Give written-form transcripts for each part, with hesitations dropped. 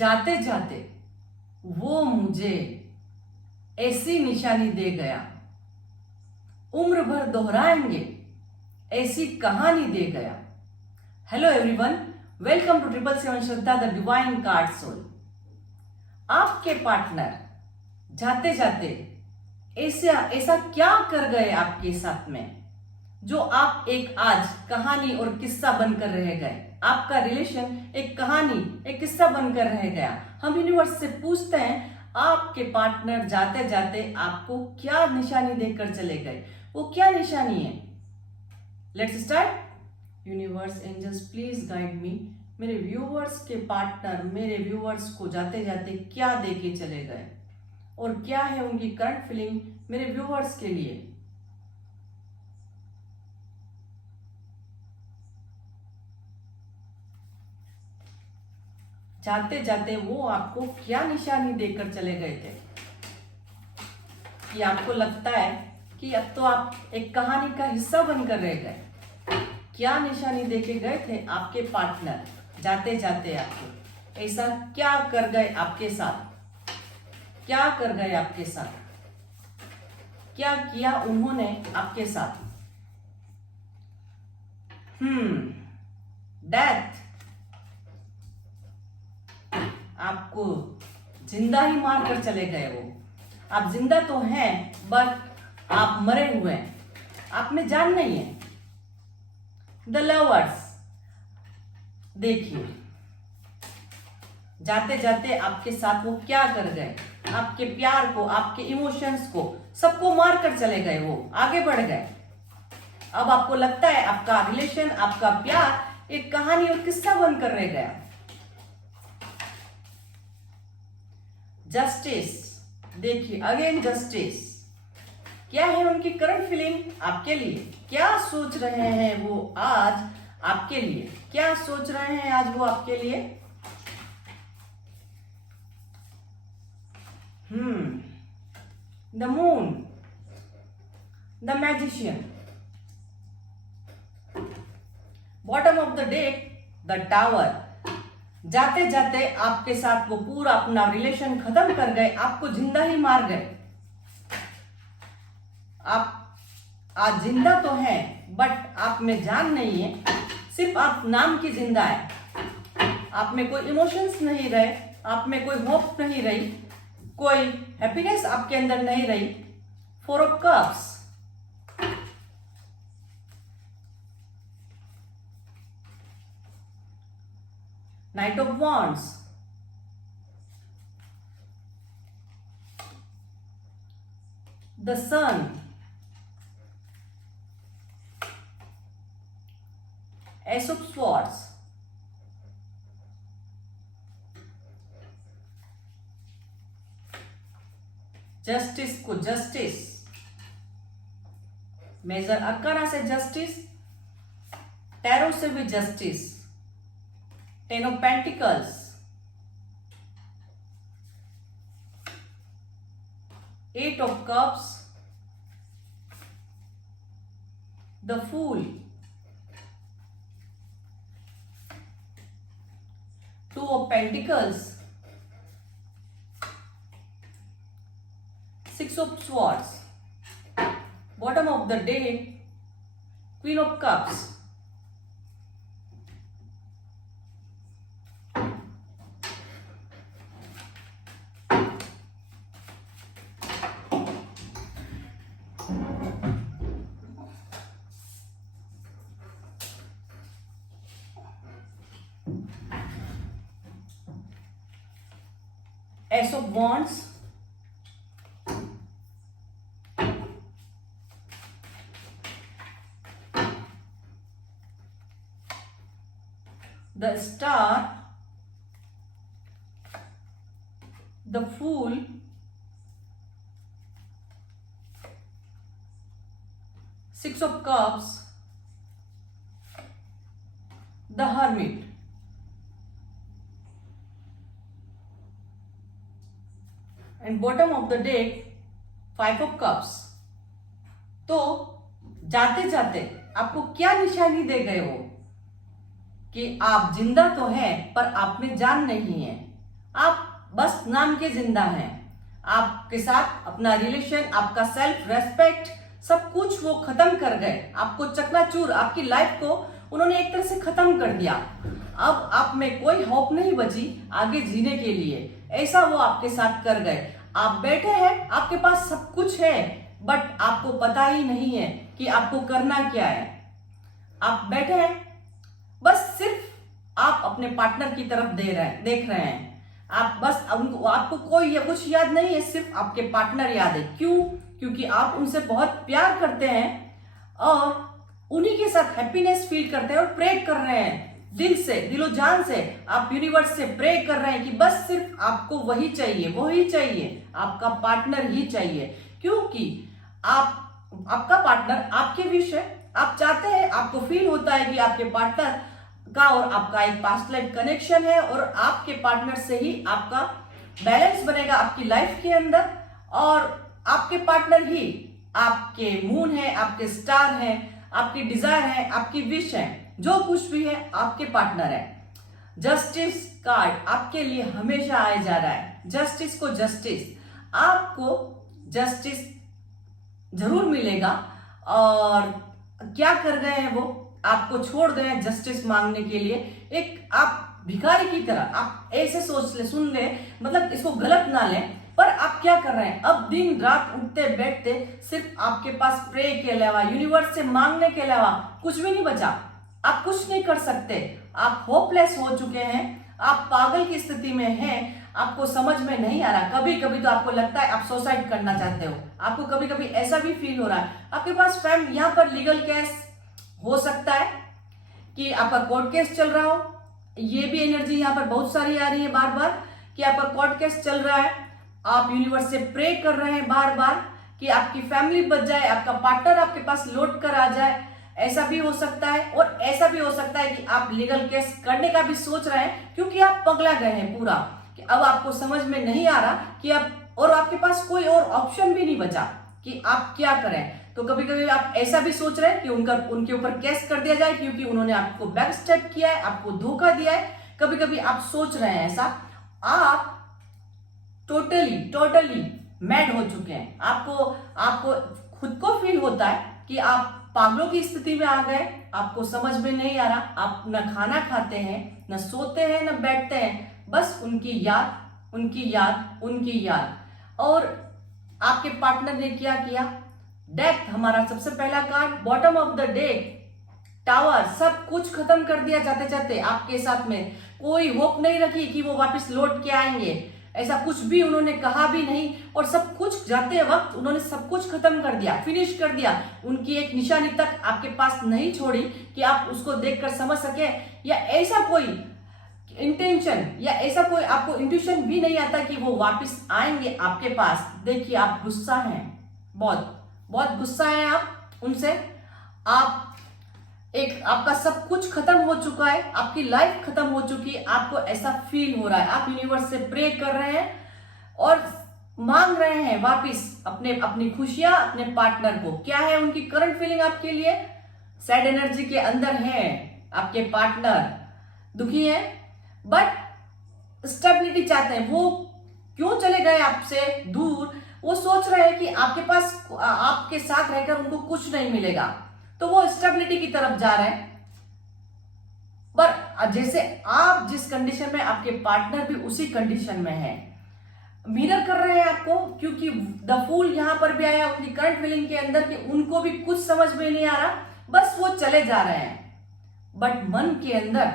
जाते जाते वो मुझे ऐसी निशानी दे गया, उम्र भर दोहराएंगे ऐसी कहानी दे गया। Hello everyone, welcome to 777 Shraddha the divine card soul. आपके पार्टनर जाते जाते ऐसा क्या कर गए आपके साथ में जो आप एक आज कहानी और किस्सा बनकर रह गए। आपका रिलेशन एक कहानी एक किस्सा बनकर रह गया। हम यूनिवर्स से पूछते हैं आपके पार्टनर जाते जाते आपको क्या निशानी देकर चले गए, वो क्या निशानी है। Let's start. Universe angels please guide me. मेरे व्यूअर्स के पार्टनर मेरे व्यूअर्स को जाते जाते क्या देके चले गए और क्या है उनकी करंट फीलिंग मेरे व्यूअर्स के लिए। जाते जाते वो आपको क्या निशानी देकर चले गए थे कि आपको लगता है कि अब तो आप एक कहानी का हिस्सा बनकर रह गए। क्या निशानी देके गए थे आपके पार्टनर जाते जाते आपको, ऐसा क्या कर गए आपके साथ, क्या कर गए आपके साथ, क्या किया उन्होंने आपके साथ। डेथ। आपको जिंदा ही मार कर चले गए वो। आप जिंदा तो हैं बट आप मरे हुए हैं, आप में जान नहीं है। The lovers. देखिए जाते जाते आपके साथ वो क्या कर गए, आपके प्यार को, आपके इमोशंस को, सबको मार कर चले गए, वो आगे बढ़ गए। अब आपको लगता है आपका रिलेशन, आपका प्यार एक कहानी और किस्सा बनकर रह गया। जस्टिस। देखिए अगेन जस्टिस। क्या है उनकी करंट फीलिंग आपके लिए, क्या सोच रहे हैं वो आज आपके लिए, क्या सोच रहे हैं आज वो आपके लिए। The moon, the magician, bottom of the deck, the tower. जाते जाते आपके साथ वो पूरा अपना रिलेशन खत्म कर गए, आपको जिंदा ही मार गए। आप आज जिंदा तो हैं बट आप में जान नहीं है, सिर्फ आप नाम की जिंदा है। आप में कोई इमोशंस नहीं रहे, आप में कोई होप नहीं रही, कोई हैप्पीनेस आपके अंदर नहीं रही। 4 of cups. Knight of Wands, the Sun, Ace of Swords, justice को जस्टिस, मेजर अरकाना से जस्टिस, टैरो से भी justice, 10 of Pentacles, 8 of Cups, the Fool, 2 of Pentacles, 6 of Swords, bottom of the deck, Queen of Cups. Ace of Wands, the Star, the Fool, Six of Cups, the Hermit. And bottom of the deck, 5 of Cups. तो जाते जाते आपको क्या निशानी दे गए वो कि आप जिंदा तो हैं पर आप में जान नहीं है। आप बस नाम के जिंदा हैं। आपके साथ अपना रिलेशन, आपका सेल्फ रेस्पेक्ट, सब कुछ वो खत्म कर गए। आपको चकनाचूर, आपकी लाइफ को उन्होंने एक तरह से खत्म कर दिया। अब आप में कोई होप नहीं बची आगे जीने के लिए, ऐसा वो आपके साथ कर गए। आप बैठे हैं, आपके पास सब कुछ है, बट आपको पता ही नहीं है कि आपको करना क्या है। आप बैठे हैं, बस सिर्फ आप अपने पार्टनर की तरफ देख रहे हैं। आप बस उनको, आपको कोई कुछ याद नहीं है, सिर्फ आपके पार्टनर याद है। क्यों? क्योंकि आप उनसे बहुत प्यार करते हैं और उन्हीं के साथ हैप्पीनेस फील करते हैं और प्रे कर रहे हैं दिल से, दिलो जान से। आप यूनिवर्स से प्रे कर रहे हैं कि बस सिर्फ आपको वही चाहिए, वही चाहिए, आपका पार्टनर ही चाहिए। क्योंकि आपका पार्टनर आपके विश है। आप चाहते हैं, आपको फील होता है कि आपके पार्टनर का और आपका एक पास्ट लाइफ कनेक्शन है और आपके पार्टनर से ही आपका बैलेंस बनेगा आपकी लाइफ के अंदर। और आपके पार्टनर ही आपके मून है, आपके स्टार है, आपकी डिजायर है, आपकी विश है, जो कुछ भी है आपके पार्टनर है। जस्टिस कार्ड आपके लिए हमेशा आए जा रहा है। जस्टिस को जस्टिस, आपको जस्टिस जरूर मिलेगा। और क्या कर गए हैं वो, आपको छोड़ गए हैं जस्टिस मांगने के लिए। एक आप भिखारी की तरह, आप ऐसे सोच ले, सुन ले, मतलब इसको गलत ना लें, पर आप क्या कर रहे हैं, अब दिन रात उठते बैठते सिर्फ आपके पास प्रे के अलावा, यूनिवर्स से मांगने के अलावा कुछ भी नहीं बचा। आप कुछ नहीं कर सकते, आप होपलेस हो चुके हैं, आप पागल की स्थिति में हैं। आपको समझ में नहीं आ रहा। कभी कभी तो आपको लगता है आप सुसाइड करना चाहते हो। आपको कभी कभी ऐसा भी फील हो रहा है। आपके पास फ्रेंड, यहाँ पर लीगल केस हो सकता है कि आपका कोर्ट केस चल रहा हो। ये भी एनर्जी यहाँ पर बहुत सारी आ रही है बार बार कि आपका कोर्ट केस चल रहा है। आप यूनिवर्स से प्रे कर रहे हैं बार बार कि आपकी फैमिली बच जाए, आपका पार्टनर आपके पास लौट कर आ जाए। ऐसा भी हो सकता है। और ऐसा भी हो सकता है कि आप लीगल केस करने का भी सोच रहे हैं, क्योंकि आप पगला गए हैं पूरा, कि अब आपको समझ में नहीं आ रहा कि आप, और आपके पास कोई और ऑप्शन भी नहीं बचा कि आप क्या करें। तो कभी कभी आप ऐसा भी सोच रहे हैं कि उनके ऊपर केस कर दिया जाए, क्योंकि उन्होंने आपको बैक स्टेप किया है, आपको धोखा दिया है। कभी कभी आप सोच रहे हैं ऐसा। आप टोटली मैड हो चुके हैं। आपको खुद को फील होता है कि आप पागलों की स्थिति में आ गए। आपको समझ में नहीं आ रहा। आप न खाना खाते हैं, न सोते हैं, न बैठते हैं, बस उनकी याद, उनकी याद, उनकी याद। और आपके पार्टनर ने क्या किया? डेथ, हमारा सबसे पहला card, bottom of the deck, tower, सब कुछ खत्म कर दिया जाते जाते आपके साथ में। कोई होप नहीं रखी कि वो वापस लौट के आएंगे, ऐसा कुछ भी उन्होंने कहा भी नहीं। और सब कुछ जाते वक्त उन्होंने सब कुछ खत्म कर दिया, फिनिश कर दिया। उनकी एक निशानी तक आपके पास नहीं छोड़ी कि आप उसको देखकर समझ सके, या ऐसा कोई इंटेंशन या ऐसा कोई आपको इंट्यूशन भी नहीं आता कि वो वापस आएंगे आपके पास। देखिए, आप गुस्सा हैं, बहुत बहुत गुस्सा है आप उनसे। आपका सब कुछ खत्म हो चुका है, आपकी लाइफ खत्म हो चुकी है, आपको ऐसा फील हो रहा है। आप यूनिवर्स से प्रे कर रहे हैं और मांग रहे हैं वापस अपनी खुशियां अपने पार्टनर को। क्या है उनकी करंट फीलिंग आपके लिए? सैड एनर्जी के अंदर है आपके पार्टनर, दुखी है, बट स्टेबिलिटी चाहते हैं। वो क्यों चले गए आपसे दूर? वो सोच रहे हैं कि आपके पास, आपके साथ रहकर उनको कुछ नहीं मिलेगा, तो वो स्टेबिलिटी की तरफ जा रहे हैं। पर जैसे आप जिस कंडीशन में, आपके पार्टनर भी उसी कंडीशन में है। मिरर कर रहे हैं आपको, क्योंकि द फूल यहां पर भी आया उनकी करंट फीलिंग के अंदर कि उनको भी कुछ समझ में नहीं आ रहा, बस वो चले जा रहे हैं। बट मन के अंदर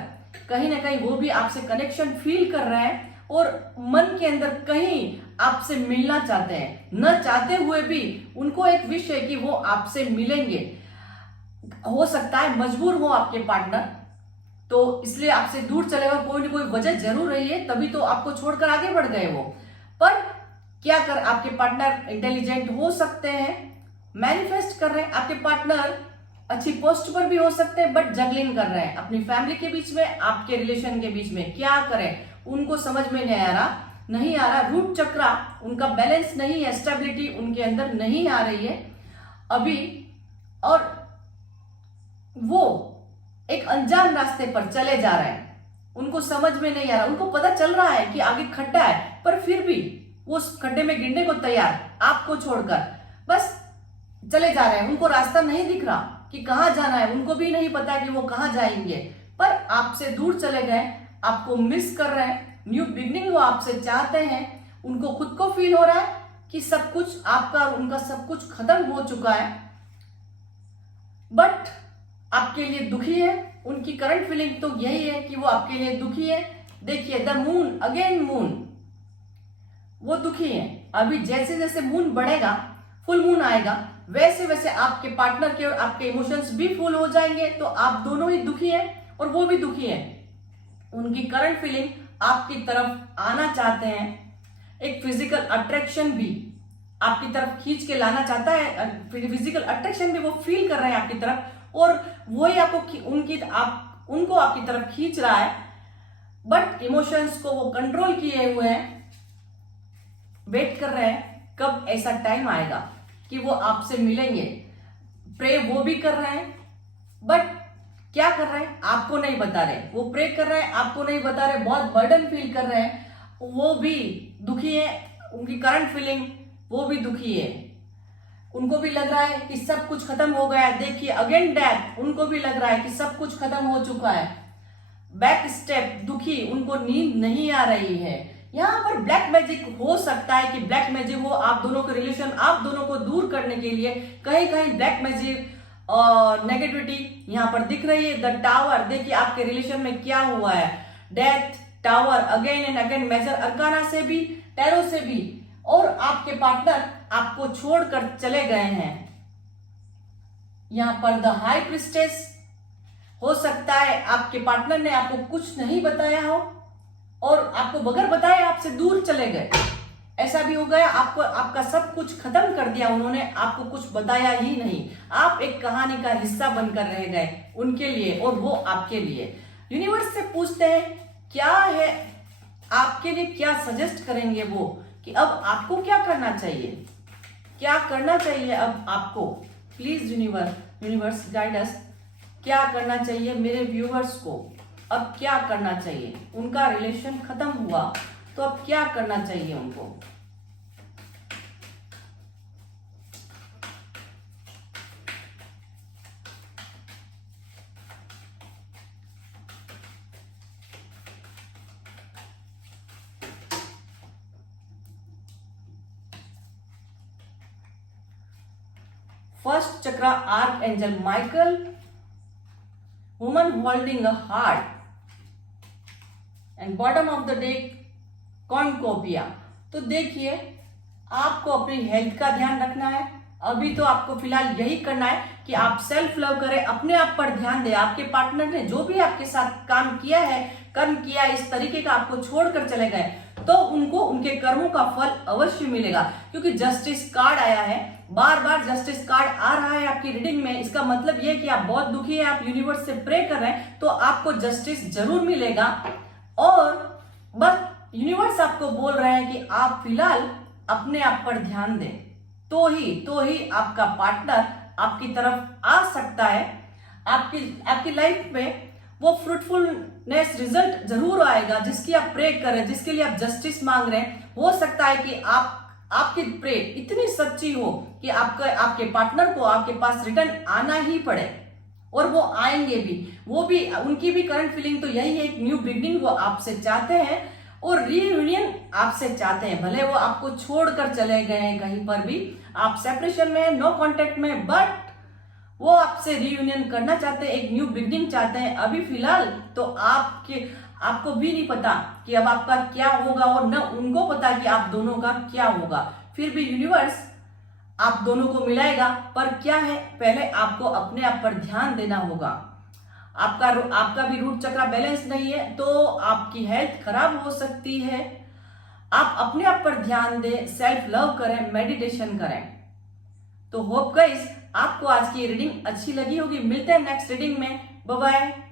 कहीं ना कहीं वो भी आपसे कनेक्शन फील कर रहे हैं और मन के अंदर कहीं आपसे मिलना चाहते हैं। न चाहते हुए भी उनको एक विश है कि वो आपसे मिलेंगे। हो सकता है मजबूर हो आपके पार्टनर, तो इसलिए आपसे दूर चले गए। कोई ना कोई वजह जरूर रही है, तभी तो आपको छोड़कर आगे बढ़ गए वो। पर क्या कर, आपके पार्टनर इंटेलिजेंट हो सकते हैं, मैनिफेस्ट कर रहे हैं। आपके पार्टनर अच्छी पोस्ट पर भी हो सकते हैं, बट जगलिंग कर रहे हैं अपनी फैमिली के बीच में, आपके रिलेशन के बीच में। क्या करें, उनको समझ में नहीं आ रहा। रूट चक्रा उनका बैलेंस नहीं है, स्टेबिलिटी उनके अंदर नहीं आ रही है अभी। और वो एक अनजान रास्ते पर चले जा रहे हैं। उनको समझ में नहीं आ रहा, उनको पता चल रहा है कि आगे खड्डा है, पर फिर भी वो उस खड्डे में गिरने को तैयार, आपको छोड़कर बस चले जा रहे हैं। उनको रास्ता नहीं दिख रहा कि कहाँ जाना है, उनको भी नहीं पता कि वो कहाँ जाएंगे, पर आपसे दूर चले गए, आपको मिस कर रहे हैं। न्यू बिगनिंग वो आपसे चाहते हैं, उनको खुद को फील हो रहा है कि सब कुछ आपका और उनका सब कुछ खत्म हो चुका है, बट आपके लिए दुखी है। उनकी करंट फीलिंग तो यही है कि वो आपके लिए दुखी है। देखिए द मून, अगेन मून, वो दुखी है। अभी जैसे जैसे मून बढ़ेगा, फुल मून आएगा, वैसे वैसे आपके पार्टनर के और आपके इमोशंस भी फुल हो जाएंगे। तो आप दोनों ही दुखी हैं और वो भी दुखी है। उनकी करंट फीलिंग आपकी तरफ आना चाहते हैं, एक फिजिकल अट्रैक्शन भी आपकी तरफ खींच के लाना चाहता है, फिजिकल अट्रैक्शन भी वो फील कर रहे हैं आपकी तरफ, और वही आपको उनको आपकी तरफ खींच रहा है। बट इमोशंस को वो कंट्रोल किए हुए हैं, वेट कर रहे हैं कब ऐसा टाइम आएगा कि वो आपसे मिलेंगे। प्रे वो भी कर रहे हैं, बट क्या कर रहे हैं आपको नहीं बता रहे। वो प्रे कर रहे हैं, आपको नहीं बता रहे, बहुत बर्डन फील कर रहे हैं, वो भी दुखी है। उनकी करंट फीलिंग, वो भी दुखी है। उनको भी लग रहा है कि सब कुछ खत्म हो गया है। देखिए अगेन डेथ, उनको भी लग रहा है कि सब कुछ खत्म हो चुका है। बैक स्टेप, दुखी, उनको नींद नहीं आ रही है। यहाँ पर ब्लैक मैजिक हो सकता है कि ब्लैक मैजिक हो आप दोनों के रिलेशन, आप दोनों को दूर करने के लिए कहीं कहीं ब्लैक मैजिक और नेगेटिविटी यहाँ पर दिख रही है। द टावर, देखिए आपके रिलेशन में क्या हुआ है। Death, tower, again and again, major arcana से भी, टैरो से भी, और आपके पार्टनर आपको छोड़कर चले गए हैं। यहां पर द हाई प्रिस्टेस, हो सकता है आपके पार्टनर ने आपको कुछ नहीं बताया हो और आपको बगैर बताए आपसे दूर चले गए। ऐसा भी हो गया, आपको आपका सब कुछ खत्म कर दिया उन्होंने, आपको कुछ बताया ही नहीं। आप एक कहानी का हिस्सा बनकर रह गए उनके लिए और वो आपके लिए। यूनिवर्स से पूछते हैं क्या है आपके लिए, क्या सजेस्ट करेंगे वो, कि अब आपको क्या करना चाहिए, क्या करना चाहिए अब आपको। प्लीज यूनिवर्स गाइड अस, क्या करना चाहिए मेरे व्यूअर्स को, अब क्या करना चाहिए। उनका रिलेशन खत्म हुआ तो अब क्या करना चाहिए उनको। First chakra, archangel Michael, woman holding a heart, and bottom of the deck cornucopia. तो देखिए आपको अपनी हेल्थ का ध्यान रखना है। अभी तो आपको फिलहाल यही करना है कि आप सेल्फ लव करें, अपने आप पर ध्यान दें। आपके पार्टनर ने जो भी आपके साथ काम किया है, कर्म किया, इस तरीके का आपको छोड़कर चले गए, तो उनको उनके कर्मों का फल अवश्य मिलेगा। क्योंकि जस्टिस कार्ड आया है, बार बार जस्टिस कार्ड आ रहा है आपकी रीडिंग में। इसका मतलब यह कि आप बहुत दुखी है, आप यूनिवर्स से प्रे कर रहे हैं, तो आपको जस्टिस जरूर मिलेगा। और बस यूनिवर्स आपको बोल रहे हैं कि आप फिलहाल अपने आप पर ध्यान दें, तो ही आपका पार्टनर आपकी तरफ आ सकता है। आपकी लाइफ में वो फ्रूटफुलनेस रिजल्ट जरूर आएगा, जिसकी आप प्रे कर रहे हैं, जिसके लिए आप जस्टिस मांग रहे हैं। हो सकता है कि आपकी प्रे इतनी सच्ची हो कि आपके पार्टनर को आपके पास रिटर्न आना ही पड़े, और वो आएंगे भी। वो भी, उनकी भी करंट फीलिंग तो यही है, एक न्यू बिगिनिंग वो आपसे चाहते हैं और रीयूनियन आपसे चाहते हैं। भले वो आपको छोड़कर चले गए हैं, कहीं पर भी आप सेपरेशन में, नो कांटेक्ट में, बट वो आपसे रीयूनियन करना चाहते हैं, एक न्यू बिगिनिंग चाहते हैं। अभी फिलहाल तो आपको भी नहीं पता कि अब आपका क्या होगा, और न उनको पता कि आप दोनों का क्या होगा। फिर भी यूनिवर्स आप दोनों को मिलाएगा, पर क्या है, पहले आपको अपने आप पर ध्यान देना होगा। आपका भी रूट चक्रा बैलेंस नहीं है, तो आपकी हेल्थ खराब हो सकती है। आप अपने आप पर ध्यान दें, सेल्फ लव करें, मेडिटेशन करें। तो होप गाइस आपको आज की रीडिंग अच्छी लगी होगी। मिलते हैं नेक्स्ट रीडिंग में। Bye bye.